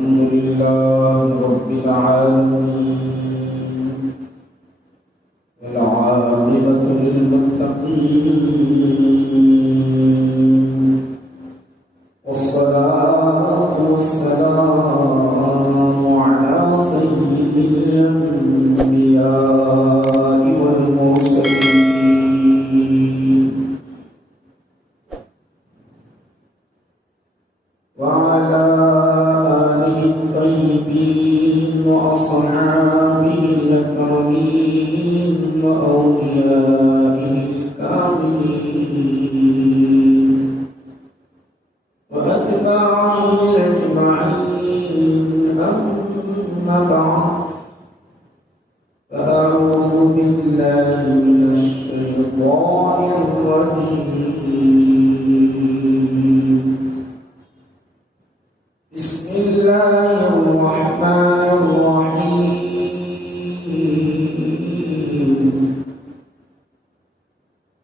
الحمد لله رب العالمين والعاقبة للمتقين والصلاة والسلام على سيد الأنبياء والمرسلين وعلى آله الطيبين وأصحابه الأكرمين وأوليائه الكاملين وأتباعه أجمعين. أما بعد، فأعوذ بالله من الشيطان الرجيم. بسم الله الرحمن الرحيم.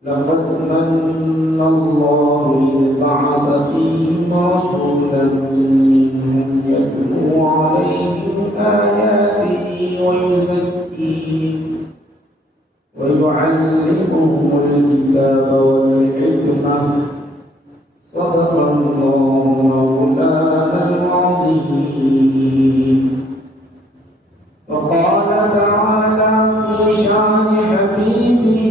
لقد من الله إذ بعث فيهم رسولا منهم يتلو عليهم آياته ويزكيهم ويعلمهم الكتاب والحكمة. صدق الله مولانا العظيم. وقال تعالى في شان حبيبه: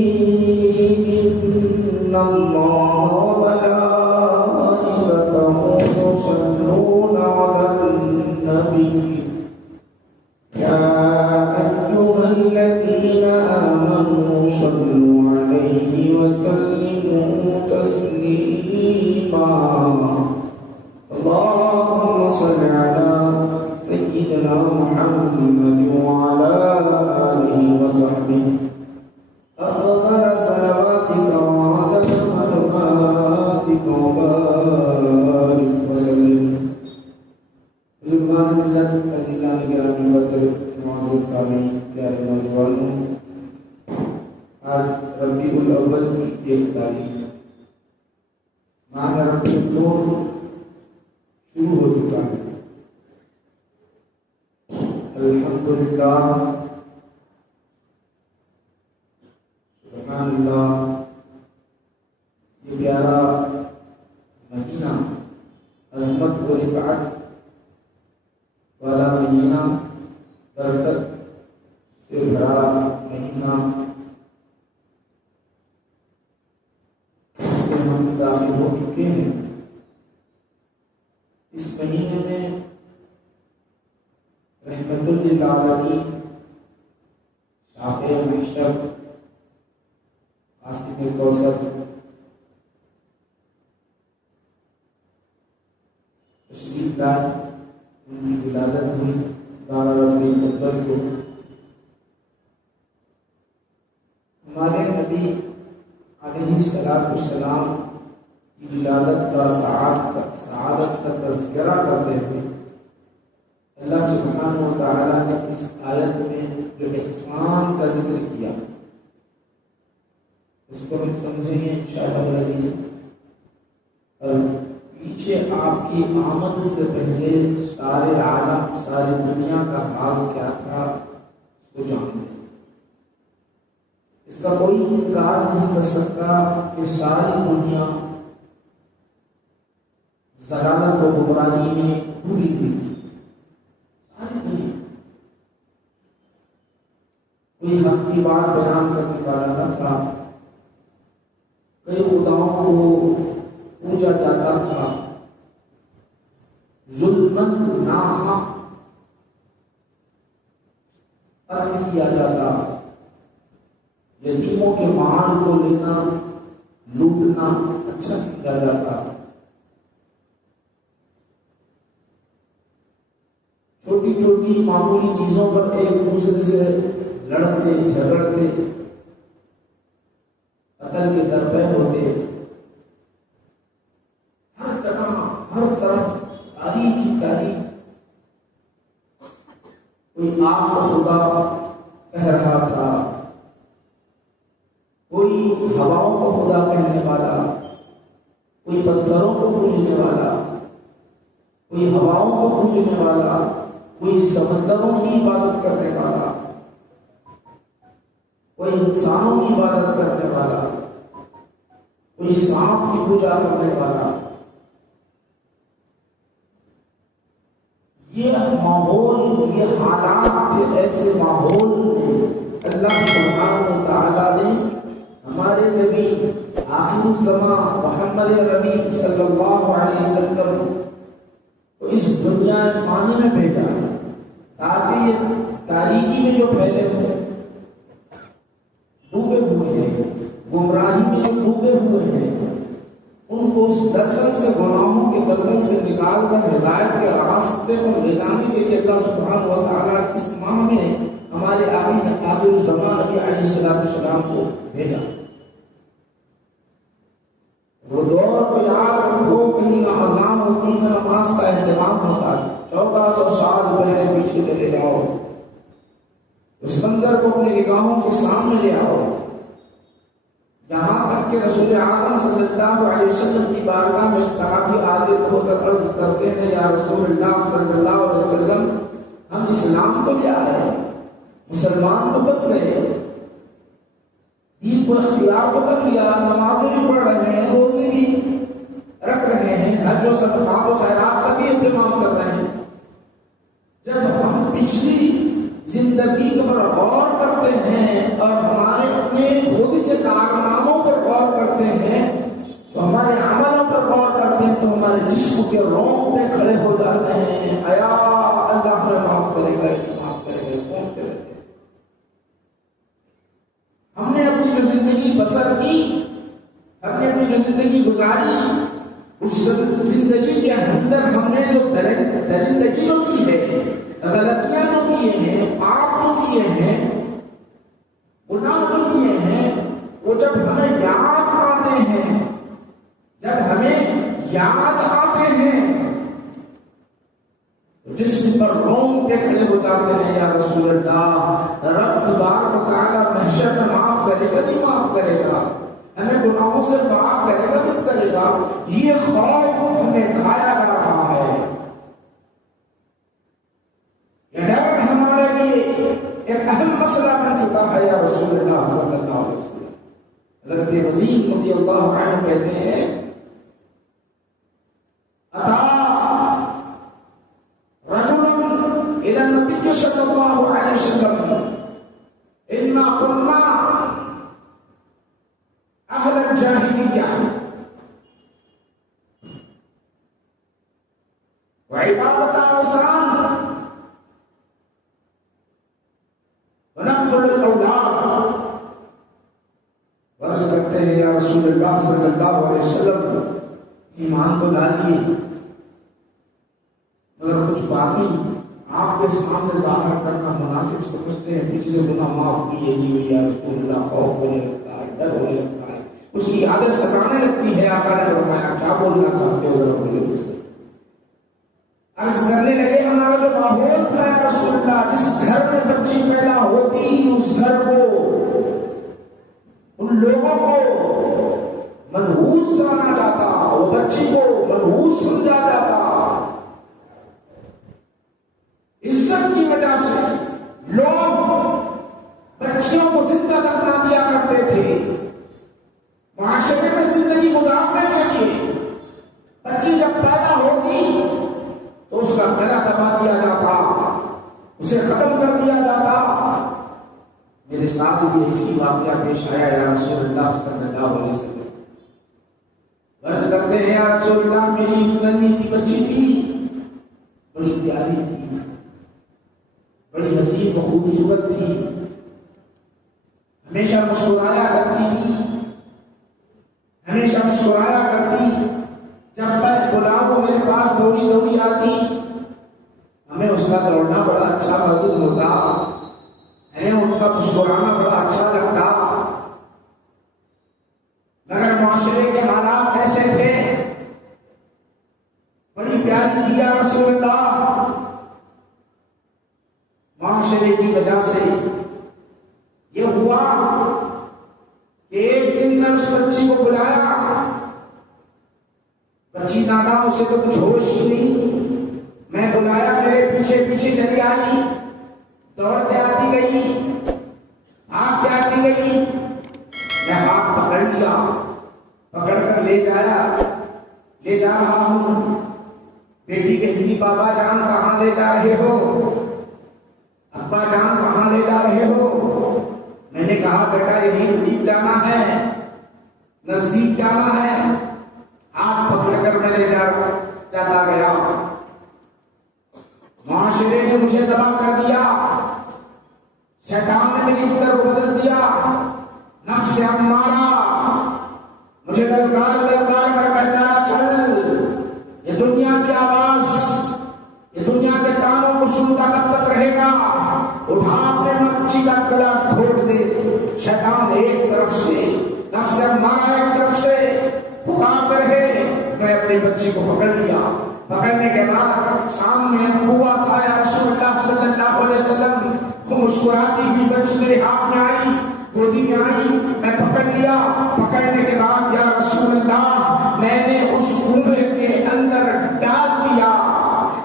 إن الله وملائكته يصلون على النبي يا أيها الذين آمنوا صلوا عليه وسلموا تسليما. اللهم صل على سيدنا محمد وعلى آله وصحبه أفضل صلواتك وعدد معلوماتك وبارك وسلم. بزرگان ملت، عزیزان گرامی قدر، معزز سامعین، پیارے نوجوانوں، آج ربیع الاول کی 1 تاریخ ماہ ربیع النور شروع ہو چکا ہے. الحمدللہ، سبحان اللہ، یہ پیارا مہینہ، عظمت و رفعت والا مہینہ، برکت سے بھرا مہینہ، اس میں ہم داخل ہو چکے ہیں. اس مہینے میں رحمت للعالمین، شافع محشر، قاسم کوثر تشریف لائے. ان کی ولادت ہوئی 12 ربیع الاول کو. ہمارے نبی علیہ السلام کی ولادت کا سعادت کا تذکرہ کرتے ہوئے اللہ سبحانہ و تعالیٰ نے اس آیت میں جو احسان کا ذکر کیا اس کو ہم سمجھیں گے انشاءاللہ العزیز. اور پیچھے آپ کی آمد سے پہلے سارے عالم، ساری دنیا کا حال کیا تھا اس کو جانتے ہیں. اس کا کوئی انکار نہیں کر سکتا کہ ساری دنیا ضلالت و گمراہی میں ڈوبی ہوئی تھی. ساری دنیا کوئی حق کی بات بیان کرنے والا نہ تھا. کئی خداؤں کو پوجا جاتا تھا. ظلمن ناحق قتل کیا جاتا. یتیموں کے مال کو لینا، لوٹنا اچھا سمجھا جاتا. چھوٹی چھوٹی معمولی چیزوں پر ایک دوسرے سے لڑتے، جھگڑتے، قتل کے درپے ہوتے. ہر جگہ، ہر طرف تاریخ ہی تاریخ. کوئی آگ کو خدا کہہ رہا تھا، کوئی ہواؤں کو خدا کہنے والا، کوئی پتھروں کو پوجنے والا، کوئی ہواؤں کو پوجنے والا، کوئی سمندروں کی عبادت کرنے والا، کوئی انسانوں کی عبادت کرنے والا، کوئی سانپ کی پوجا کرنے والا. یہ ماحول، یہ حالات تھے. ایسے ماحول میں اللہ سبحانہ و تعالیٰ نے ہمارے نبی آخر الزمان محمد ربی صلی اللہ علیہ وسلم کو اس دنیا فانی میں بھیجا تاکہ یہ تاریکی میں جو پھیلے ہوئے ڈوبے ہوئے ہیں، گمراہی میں جو ڈوبے ہوئے ہیں، ان کو اس دلدل سے، گناہوں کے دلدل سے نکال کر ہدایت کے راستے پر لے جانے کے لیے اللہ سبحانہ و تعالیٰ نے اس ماہ میں ہمارے آخر الزمان نبی علیہ السلام کو بھیجا. وہ دور کو یاد رکھو، کہیں نہ اذان ہوتی نہ نماز کا اہتمام ہوتا. 1400 سال پہلے پیچھے چلے جاؤ، اس منظر کو اپنی نگاہوں کے سامنے لے آؤ، یہاں تک کہ رسول اعظم صلی اللہ علیہ وسلم کی بارگاہ میں صحابی حاضر ہو کر عرض کرتے ہیں، یا رسول اللہ صلی اللہ علیہ وسلم، ہم اسلام تو لے آئے، مسلمان تو بن گئے، دین کو اختیار تو کر لیا، نمازیں بھی پڑھ رہے ہیں، روزے بھی رکھ رہے ہیں، حج و صدقات و خیرات کا بھی اہتمام کر رہے ہیں. جب ہم پچھلی زندگی پر غور کرتے ہیں اور ہمارے اپنے خود کے کارناموں پر غور کرتے ہیں، تو ہمارے عملوں پر غور کرتے ہیں، تو ہمارے جسم کے رونگٹے کھڑے ہو جاتے ہیں. ایا اللہ ہمیں معاف کرے گا، معاف کرے گا، سوچتے رہتے ہیں. ہم نے اپنی جو زندگی بسر کی، ہم نے اپنی جو زندگی گزاری، اس زندگی کے اندر ہم نے جو درندگی جو کی ہے، غلطیاں جو کیے ہیں، پاپ جو کیے ہیں، گناہ جو کیے ہیں، وہ جب ہمیں یاد آتے ہیں، جب ہمیں یاد آتے ہیں، جسم پر رونگٹے کھڑے ہو جاتے ہیں. یا رسول اللہ، رب تبارک و تعالیٰ محشر میں معاف کرے گا نہیں معاف کرے گا، ہمیں گناہوں سے پاک کرے گا نہیں کرے گا. یہ خوف ہمیں کھایا جا رہا ہے، یہ ڈر ہمارے لیے ایک اہم مسئلہ بن چکا ہے. یا رسول اللہ صلی اللہ علیہ وسلم، حضرت وزیر رضی اللہ عنہ کہتے ہیں، إلى النبي صلى الله عليه وسلم إنا كنا أهل الجاهلية وعبادة الأوثان ونقتل الأولاد. عرض کرتے ہیں، یا رسول اللہ صلی اللہ علیہ وسلم، ایمان تو لالیے مگر کچھ باتیں آپ کے سامنے ظاہر کرنا مناسب سمجھتے ہیں. پچھلے گناہ معاف کیے نہیں ہوئی. یا رسول اللہ، خوف ہونے لگتا ہے، ڈر ہونے لگتا ہے، اس کی عادت ستانے لگتی ہے. آقا نے فرمایا، کیا بولنا چاہتے ہو ذرا بولے. سے عرض کرنے لگے، ہمارا جو ماحول تھا یا رسول اللہ، جس گھر میں بچی پیدا ہوتی، اس گھر کو، ان لوگوں کو منحوس سمجھا جاتا، وہ بچی کو منحوس سمجھا جاتا. عزت کی وجہ سے لوگ بچیوں کو زندہ دفنا دیا کرتے تھے. معاشرے میں زندگی گزارنے کے لیے بچی جب پیدا ہوتی تو اس کا گلا دبا دیا جاتا، اسے ختم کر دیا جاتا. میرے ساتھ بھی ایسی واقعہ پیش آیا یا رسول اللہ صلی اللہ علیہ وسلم. عرض کرتے ہیں، یا رسول اللہ، میری ایک ننھی سی بچی تھی، بڑی پیاری تھی، بڑی حسین و خوبصورت تھی، ہمیشہ مسکرایا کرتی تھی، ہمیشہ مسکرایا کرتی. جب میں بلاؤں میرے پاس دوڑی دوڑی آتی، ہمیں اس کا دوڑنا بڑا اچھا معلوم ہوتا، ہمیں ان کا مسکرانا بڑا اچھا لگتا. مگر معاشرے کے حالات ایسے تھے. بڑی پیاری تھی یا رسول اللہ، معاشرے کی وجہ سے یہ ہوا کہ ایک دن میں اس بچی کو بلایا. بچی نادان، اسے تو کچھ ہوش ہی نہیں. میں بلایا، میرے پیچھے پیچھے چلی آئی، دوڑتے آتی گئی، بھاگتے آتی گئی، میں ہاتھ پکڑ لیا، پکڑ کر لے جا رہا ہوں۔ بیٹی کہتی بابا جان کہاں لے جا رہے ہو، ابا جان کہاں لے جا رہے ہو؟ میں نے کہا بیٹا یہی نزدیک جانا ہے، نزدیک جانا ہے۔ ہاتھ پکڑ کر میں لے جاتا گیا۔ معاشرے نے مجھے تباہ کر دیا، شیطان نے میری فکر کو بدل دیا، نفس امارہ مجھے للکار کر کہتا چل، یہ دنیا کی آواز، یہ دنیا کے تانوں کو سنتا کب تک رہے گا؟ اٹھا اپنے مچھی کا گلا گھونٹ دے۔ شیطان ایک طرف سے، نفس امارہ ایک طرف سے پکارتے رہے۔ میں اپنے بچے کو پکڑ لیا، پکڑنے کے بعد سامنے کنواں تھا، یا رسول اللہ صلی اللہ علیہ وسلم، وہ مسکراتی ہوئی بچی میرے ہاتھ میں آئی، گودی میں آئی، میں پکڑ لیا۔ پکڑنے کے بعد یا رسول اللہ میں نے اس کنویں کے اندر ڈال دیا۔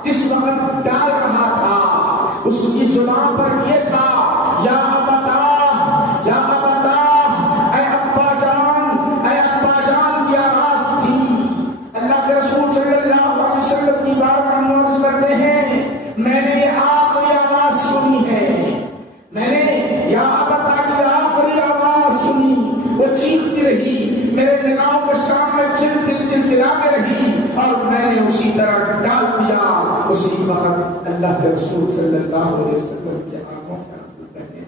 جس وقت ڈال رہا تھا اس کی زبان پر یہ تھا، یا ابتا، یا ابتا، اے ابا جان کی آواز تھی۔ اللہ کے رسول صلی اللہ علیہ وسلم کی بارگاہ میں عرض کرتے ہیں میں نے یہ آخری آواز سنی ہے، میں نے یا ابتا کی آخری آواز سنی۔ وہ چیختی رہی، میرے نگاہوں کے سامنے چلچلانے رہی، اور میں نے اسی طرح ڈال دیا۔ اسی وقت اللہ کے رسول صلی اللہ علیہ وسلم کی آنکھوں سے آنسو بہنے لگے۔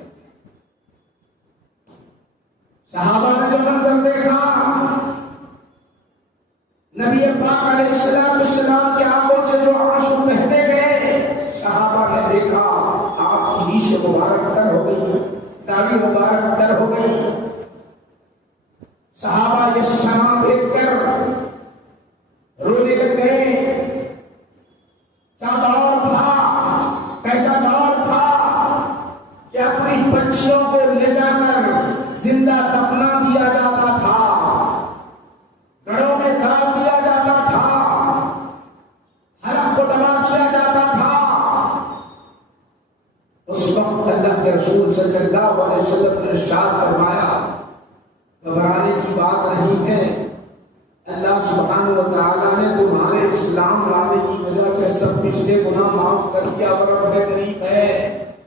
صحابہ نے جو منظر دیکھا، نبی پاک علیہ السلام کی آنکھوں سے جو آنسو بہتے گئے، صحابہ نے دیکھا آپ کی ریش مبارک تر ہو گئی، داڑھی مبارک تر ہو گئی۔ صحابہ یہ سما دیکھ کر رونے لگ گئے۔ کیا دور تھا، کیسا دور تھا کہ اپنی بچیوں کو لے جا کر زندہ دفنا دیا جاتا تھا، گھروں میں ڈال دیا جاتا تھا، حرم کو دبا دیا جاتا تھا۔ اس وقت اللہ کے رسول صلی اللہ علیہ وسلم نے ارشاد فرمایا گھبرانے کی بات نہیں ہے، اللہ سبحانہ و تعالیٰ نے تمہارے اسلام لانے کی وجہ سے سب پچھلے گناہ معاف کر دیا۔ وہ رب کریم ہے،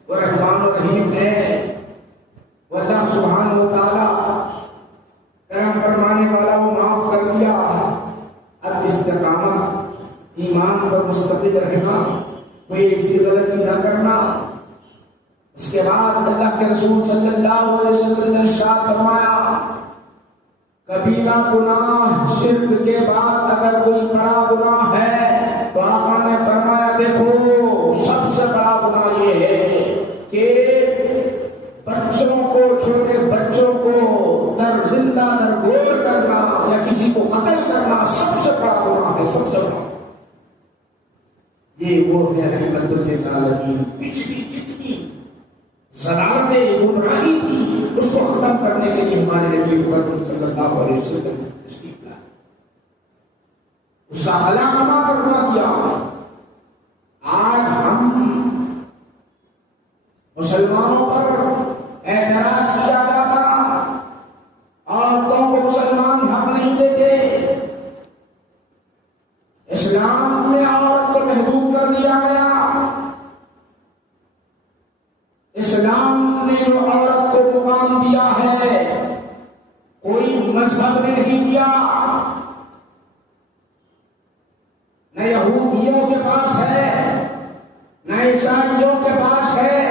وہ رحمان و رحیم ہے، وہ اللہ سبحانہ و تعالیٰ کرم فرمانے والا، وہ معاف کر دیا۔ اب استقامت، ایمان پر مستقل رہنا، کوئی ایسی غلطی نہ کرنا۔ اس کے بعد اللہ کے رسول صلی اللہ علیہ وسلم نے ارشاد فرمایا کبیرہ گناہ شرک کے بعد اگر کوئی بڑا گناہ ہے تو آقا نے فرمایا دیکھو سب سے بڑا گناہ یہ ہے کہ بچوں کو، چھوٹے بچوں کو زندہ درگور کرنا یا کسی کو قتل کرنا سب سے بڑا گناہ ہے، سب سے بڑا۔ یہ وہ ہے رحمت للعالمین، پچھلی جتنی ضلالتیں گمراہی تھی اس کو ختم کرنے کے لیے ہمارے نبی محمد صلی اللہ علیہ وسلم نے تشریف لائی، اس کا ہلاکما کروا دیا۔ آج ہم مسلمانوں پر اعتراض کیا جاتا، عورتوں کو مسلمان حق نہیں دیتے، اسلام میں عورت کو محدود کر دیا گیا۔ اسلام نے جو عورت کو مقام دیا ہے کوئی مذہب نے نہیں دیا، نہ یہودیوں کے پاس ہے، نہ عیسائیوں کے پاس ہے،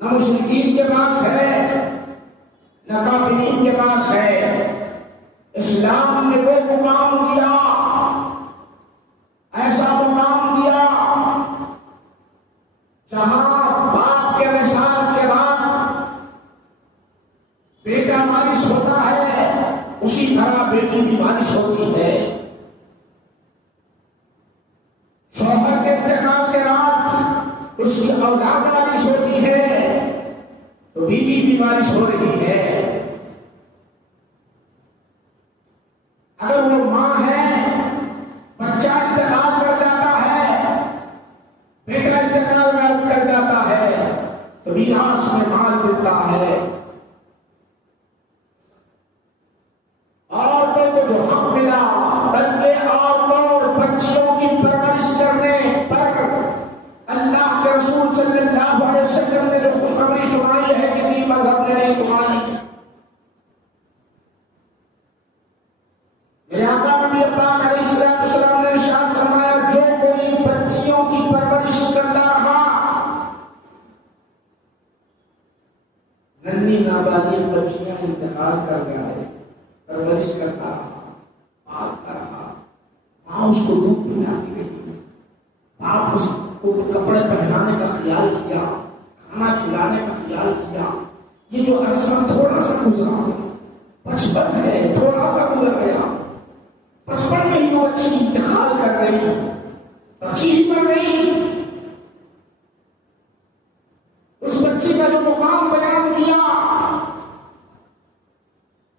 نہ مشرکین کے پاس ہے، نہ کافرین کے پاس ہے۔ اسلام نے وہ مقام دیا، ایسا مقام دیا جہاں باپ کے وصال کے بعد بیٹا وارث ہوتا ہے اسی طرح بیٹی بھی وارث ہوتی ہے۔ شوہر کے انتقال کے رات اس کی اولاد وارث ہوتی ہے تو بیوی بھی وارث ہو رہی ہے۔ اگر وہ ماں ہے، بچہ میراث میں مال ملتا ہے، عورتوں کو جو حق ملا، بلکہ عورتوں اور بچیوں کی پرورش کرنے پر اللہ کے رسول صلی اللہ علیہ وسلم نے جو خوشخبری سنائی ہے کسی مذہب نے نہیں سنائی۔ میرے آقا نبی پاک علیہ السلام نے ارشاد فرمایا جو کوئی بچیوں کی پرورش کرتا رہا، ننھی نابالغ بچیاں انتقال کر گئے، پرورش کرتا رہا، پالتا رہا، ماں اس کو دودھ پلاتی رہی، باپ اس کو کپڑے پہنانے کا خیال کیا، کھانا کھلانے کا خیال کیا، یہ جو عرصہ تھوڑا سا گزرا، بچپن ہے تھوڑا سا گزر گیا، بچپن میں ہی وہ بچی انتقال کر گئی، بچی ہی مر گئی، اس بچی کا جو مقام بیان کیا،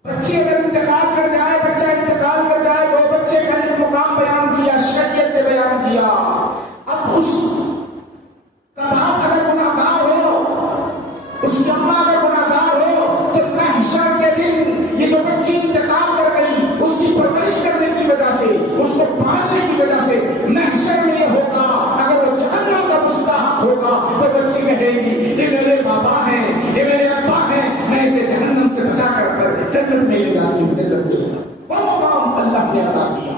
بچے اگر انتقال کر جائے، بچہ انتقال کر جائے تو بچے کا جو مقام بیان کیا شریعت نے بیان کیا۔ اب اس کا باپ اگر گناہگار ہو، اس کی اماں اگر گناہگار ہو، تو محشر کے دن یہ جو بچی انتقال کر گئی اس کی پرورش کرنے کی وجہ سے، اس کو پالنے کی وجہ سے محشر میں یہ ہوگا، اگر وہ جہنم کا مستحق ہوگا تو بچی کہے گی یہ میرے بابا ہیں، یہ میرے ابا ہیں، میں اسے جہنم سے بچا کر جنت میں لے جاتی ہوں، جنت میں لے جاتی ہوں۔ وہ کام اللہ نے عطا کیا۔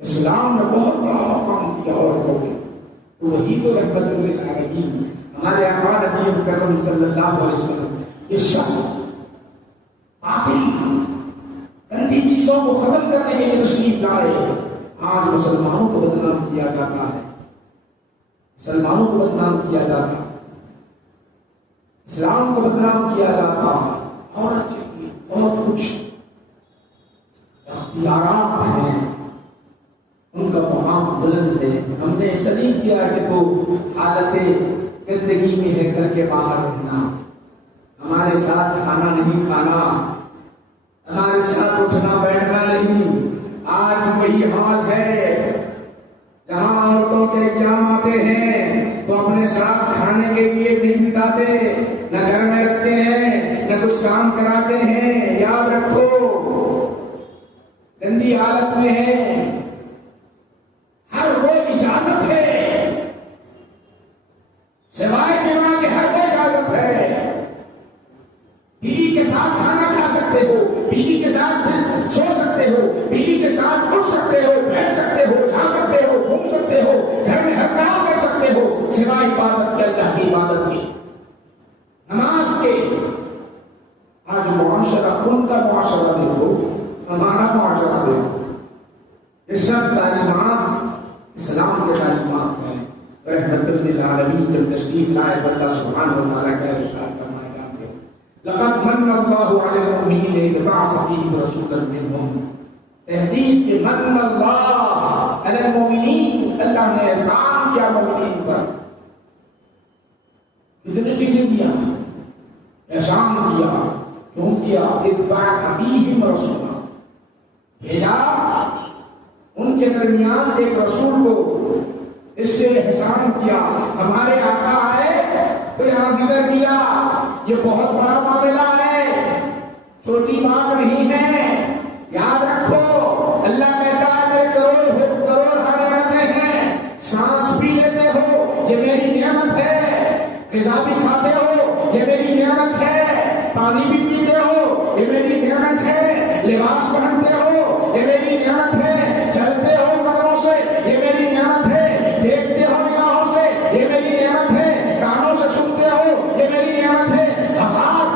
اسلام نے بہت بڑا مقام دیا عورتوں کو، تو وہی تو رحمت للعالمین ہمارے آقا نبی مکرم صلی اللہ علیہ وسلم یہ شخص باطل گندی چیزوں کو ختم کرنے کے لیے تشریف لائے۔ آج مسلمانوں کو بدنام کیا جاتا ہے، مسلمانوں کو بدنام کیا جاتا ہے، اسلام کو بدنام کیا جاتا ہے۔ عورت کے لیے بہت کچھ اختیارات ہیں، ان کا مقام بلند ہے۔ ہم نے ایسا نہیں کیا کہ تو حالت گندگی میں ہے گھر کے باہر رہنا، ہمارے ساتھ کھانا نہیں کھانا، ہمارے ساتھ اٹھنا بیٹھنا نہیں۔ آج وہی حال ہے، جہاں عورتوں کے ایگزام آتے ہیں تو اپنے ساتھ کھانے کے لیے نہیں بتاتے، نہ گھر میں رکھتے ہیں، نہ کچھ کام کراتے ہیں۔ یاد رکھو گندی حالت میں ہے، ہر روز اجازت ہے، سوائے جماع کے ہر روز اجازت ہے۔ بیوی کے ساتھ کھانا کھا سکتے ہو، بیوی کے ساتھ سو سکتے ہو، بیوی کے ساتھ اٹھ سکتے ہو، بیٹھ سکتے ہو، جا سکتے ہو، گھوم سکتے ہو، گھر میں ہر کام کر سکتے ہو، سوائے عبادت کے، اللہ کی عبادت کی، نماز کے۔ آج معاشرہ، ان کا معاشرہ دیکھو، ہمارا معاشرہ دیکھو، یہ سب تعلیمات اسلام کے تعلیمات ہیں۔ رحمت للعالمین جب تشریف لائے اللہ سبحانہ و تعالیٰ کا ارشاد فرمایا لقد من اللہ علی المؤمنین اذ بعث فیہم رسولا منہم، تحقیق کہ من اللہ علی المؤمنین، اللہ نے احسان کیا مومنین پر، کتنی چیزیں دیا، احسان کیا، کیوں کیا؟ اذ بعث فیہم رسولا، بھیجا ان کے درمیان ایک رسول کو، اس سے احسان کیا۔ ہمارے آقا آئے تو یہاں ذکر کیا، یہ بہت بڑا معاملہ ہے، چھوٹی بات نہیں ہے۔ یاد رکھو اللہ کہتا ہے میرے کروڑ نعمتیں ہیں، سانس بھی لیتے ہو یہ میری نعمت ہے، غذا بھی کھاتے ہو یہ میری نعمت ہے، پانی بھی پیتے ہو یہ میری نعمت ہے، لباس پہنتے ہو یہ میری نعمت ہے، چلتے ہو قدموں سے یہ میری نعمت ہے، دیکھتے ہو نگاہوں سے یہ میری نعمت ہے، کانوں سے سنتے ہو یہ میری نعمت ہے۔ 1000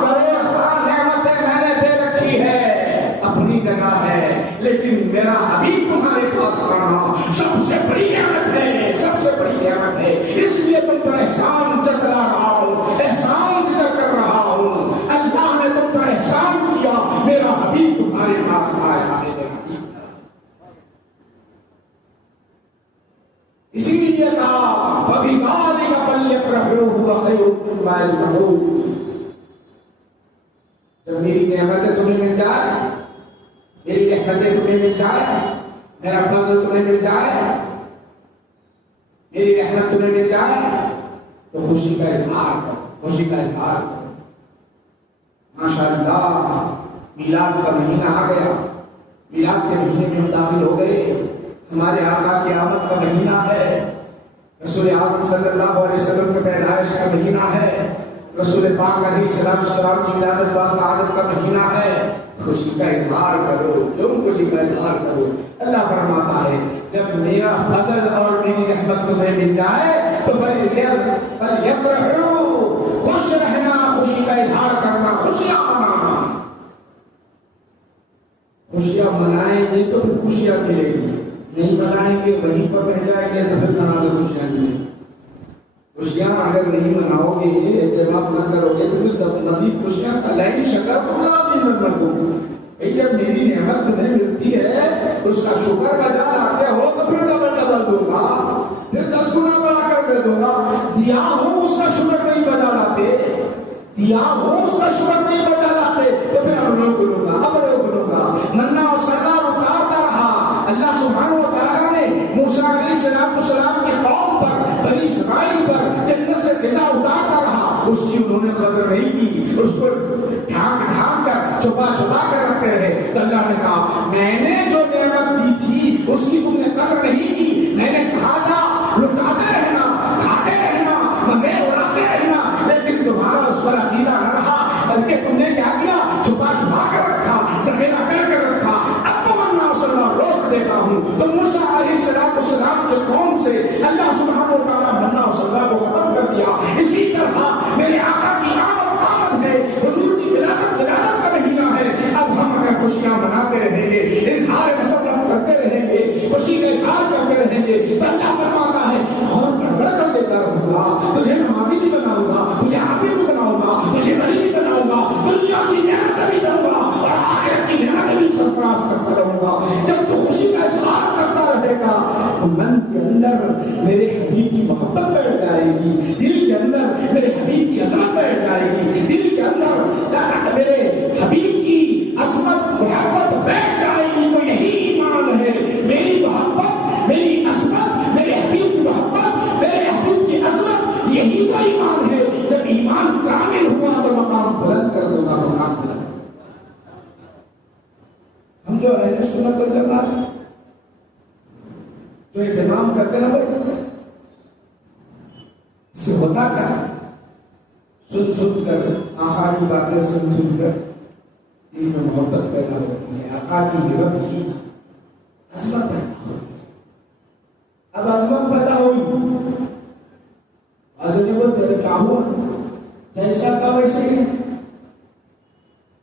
کروڑ نعمتیں میں نے دے رکھی ہے، اپنی جگہ ہے، لیکن میرا حبیب تمہارے پاس آنا سب سے بڑی نعمت ہے، سب سے بڑی نعمت ہے، اس لیے تم پر احسان جتلا رہا ہوں، احسان ذکر کر رہا ہوں۔ اللہ نے تم پر احسان کیا، میرا حبیب تمہارے پاس آیا ہے، میرا حبیب۔ اسی لیے کہا فَبِذَلِكَ فَلْيَفْرَحُوا هُوَ خَيْرٌ مِّمَّا يَجْمَعُونَ۔ جب میری نعمتیں تمہیں مل جائے، میری رحمتیں تمہیں مل جائے، میرا فضل تمہیں مل جائے، میری رحمت تمہیں مل جائے تو خوشی کا اظہار کرو، خوشی کا اظہار کرو۔ ماشاءاللہ میلاد کا مہینہ آ گیا، میلاد کے مہینے میں ہم داخل ہو گئے۔ ہمارے آقا کی آمد کا مہینہ ہے، رسول اعظم صلی اللہ علیہ وسلم کے پیدائش کا مہینہ ہے، رسول پاک علیہ السلام کی ولادت و سعادت کا مہینہ ہے۔ خوشی کا اظہار کرو، تم خوشی کا اظہار کرو۔ اللہ فرماتا ہے جب میرا فضل اور میری رحمت تمہیں مل جائے تو فَلْيَفْرَحُوا، خوش رہنا، خوشی کا اظہار کرنا، خوشیاں منانا۔ خوشیاں منائیں گے تو پھر خوشیاں ملیں گی، نہیں منائیں گے وہیں پر رہ جائیں گے تو پھر کہاں سے خوشیاں ملیں گی؟ خوشیاں اگر نہیں مناؤ گے، اہتمام نہ کرو گے تو پھر مزید خوشیاں اللہ شکر کو لازم رکھو۔ جب میری نعمت تمہیں ملتی ہے اس کا شکر بجا لاتے ہو تو پھر ڈبل دوں گا، پھر 10 گنا بڑھا کر دے دوں گا۔ دیا ہو اس کا شکر نہیں بجا لاتے، دیا ہو اس کا شکر نہیں بجا لاتے تو پھر اب روک لوں گا، اب روک لوں گا۔ منا اور سلا اتارتا رہا اللہ سبحانہ و تعالیٰ نے موسیٰ علیہ السلام کی قوم پر، بنی اسرائیل پر جنت سے غذا اتارتا رہا، اس کی انہوں نے قدر نہیں کی، اس پر ڈھانک ڈھانک کر چھپا چھپا کر رکھتے رہے۔ تو اللہ نے کہا میں نے جو نعمت دی تھی اس کی تم نے قدر نہیں کی، میں نے کہا تھا لٹاتے رہنا، کھاتے رہنا، مزے اڑاتے رہنا، لیکن تمہارا اس پر عقیدہ نہ رہا، بلکہ تم نے کیا کیا؟ چھپا چھپا کر رکھا، ذخیرہ کر کے رکھا۔ اب تو منا وسلویٰ روک دیتا ہوں۔ تو موسیٰ علیہ السلام کے قوم سے اللہ سبحانہ و تعالیٰ منا وسلویٰ کو ختم کر دیا۔ اسی طرح میرے آقا کی آمد ہے، حضور کی ولادت کا مہینہ ہے۔ اب ہم اگر خوشیاں مناتے رہیں گے، اظہار مسرت کرتے رہیں گے، خوشی کا اظہار کرتے رہیں گے تو اللہ فرماتا ہے اور بڑھ کر دیتا رہوں گا، تجھے نمازی بھی بناؤں گا، تجھے عابد بھی بناؤں گا، تجھے ولی بھی بناؤں گا، دنیا کی نعمت بھی دوں گا اور آخرت کی نعمت بھی سرفراز کرتا رہوں گا۔ جب تو خوشی کا اظہار کرتا رہے گا تو من کے اندر میرے حبیب کی محبت بیٹھ جائے گی، دل کے اندر میرے حبیب کی عظمت بیٹھ جائے گی، دل کے اندر میرے حبیب کی عظمت محبت بیٹھ جائے گی۔ تو یہی ایمان ہے، میری محبت، میری عظمت، میرے حبیب کی محبت، میرے حبیب کی عظمت، یہی تو ایمان ہے۔ جب ایمان کامل ہوا تو مقام بلند کر دوں گا، مقام بلند۔ ہم جو اہل سنت والجماعت جو اہتمام کرتے نا بھائی، اس سے ہوتا کیا؟ سن سن کر آقا کی باتیں سن سن کر دل میں محبت پیدا ہوتی ہے، آقا کی رب کی عظمت پیدا ہوتی ہے۔ اب عظمت پیدا ہوئی، حضرت بولتے کیا ہوا؟ جیسا تھا ویسے ہی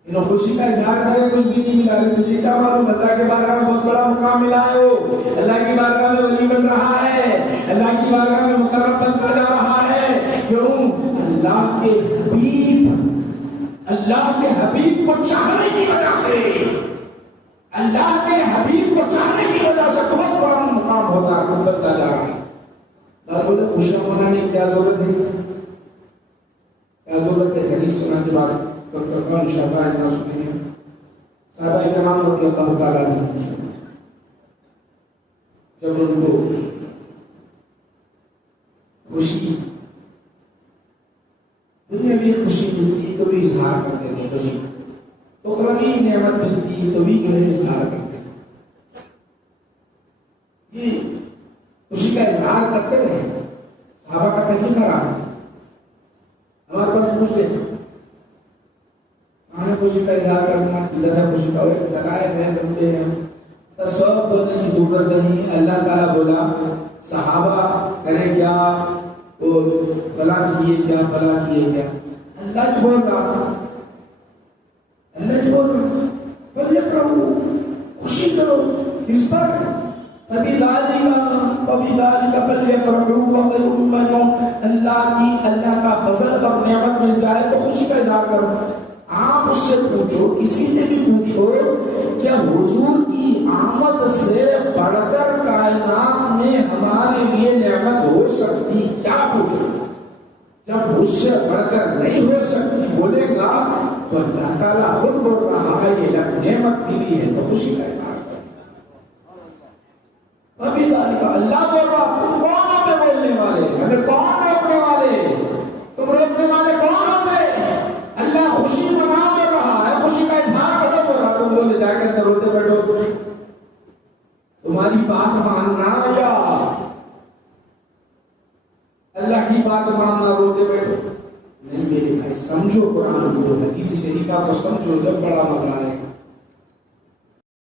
انہوں خوشی کا اظہار کرے، کچھ بھی نہیں ملا رہے، تجھے کیا معلوم؟ اللہ کے بارگاہ میں بہت بڑا مقام ملا ہے، وہ اللہ کی بارگاہ میں ولی بن رہا ہے، اللہ کی بارگاہ میں مقرب بنتا جا رہا ہے۔ کیوں؟ اللہ کے حبیب کو چاہنے کی وجہ سے، اللہ کے حبیب کو چاہنے کی وجہ سے بہت بڑا مقام ہوتا ہے، بنتا جا رہا ہے۔ اللہ بولے خوشیاں منانے کی کیا ضرورت ہے؟ کیا ضرورت ہے؟ حدیث سنا کے بعد انشاءاللہ اتنا سنیں گے۔ صحابہ کرام رضی اللہ تعالیٰ عنہ جب ان کو خوشی دنیا بھی خوشی ملتی تو بھی اظہار کرتے ہیں خوشی، اخروی نعمت ملتی تو بھی اظہار کرتے ہیں۔ یہ خوشی کا اظہار کرتے رہے، صحابہ کا طریقہ رہا۔ ہمارے پاس پوچھ لیں کہاں خوشی کا اظہار کرنا، ادھر ہے خوشی کا، دکائے ہیں بندے ہیں، تو سب بولنے کی ضرورت نہیں۔ اللہ تعالیٰ بولا صحابہ کریں کیا، وہ فلاں کیے کیا، فلاں کیے کیا، اللہ جو بول رہا، اللہ جو بول رہا فَلْيَفْرَحُوا، خوشی کرو اس پر، فَبِذَلِكَ فَلْيَفْرَحُوا وَهُوَ خَيْرٌ مِّمَّا يَجْمَعُونَ۔ اللہ کا فضل اور نعمت مل جائے تو خوشی کا اظہار کرو۔ آپ اس سے پوچھو، کسی سے بھی پوچھو، کیا حضور کی آمد سے بڑھ کر کائنات میں ہمارے لیے نعمت ہو سکتی؟ کیا پوچھو؟ جب اس سے بڑھ کر نہیں ہو سکتی بولے گا تو اللہ تعالیٰ خود بول رہا ہے کہ جب نعمت ملی ہے تو خوشی کا اظہار کرو۔ ابھی اللہ بول رہا، تم کون ہوتے بولنے والے؟ ہمیں کون روکنے والے؟ تم روکنے والے کون ہوتے؟ اللہ خوشی منا کر رہا ہے، خوشی کا اظہار ختم ہو رہا، تم بولے جا کے اندر روتے بیٹھو، تمہاری بات ماننا یا اللہ کی بات ماننا روتے بیٹھو؟ نہیں میرے بھائی، سمجھو قرآن کو، حدیث شریفہ کو سمجھو، جب بڑا مزہ آئے گا۔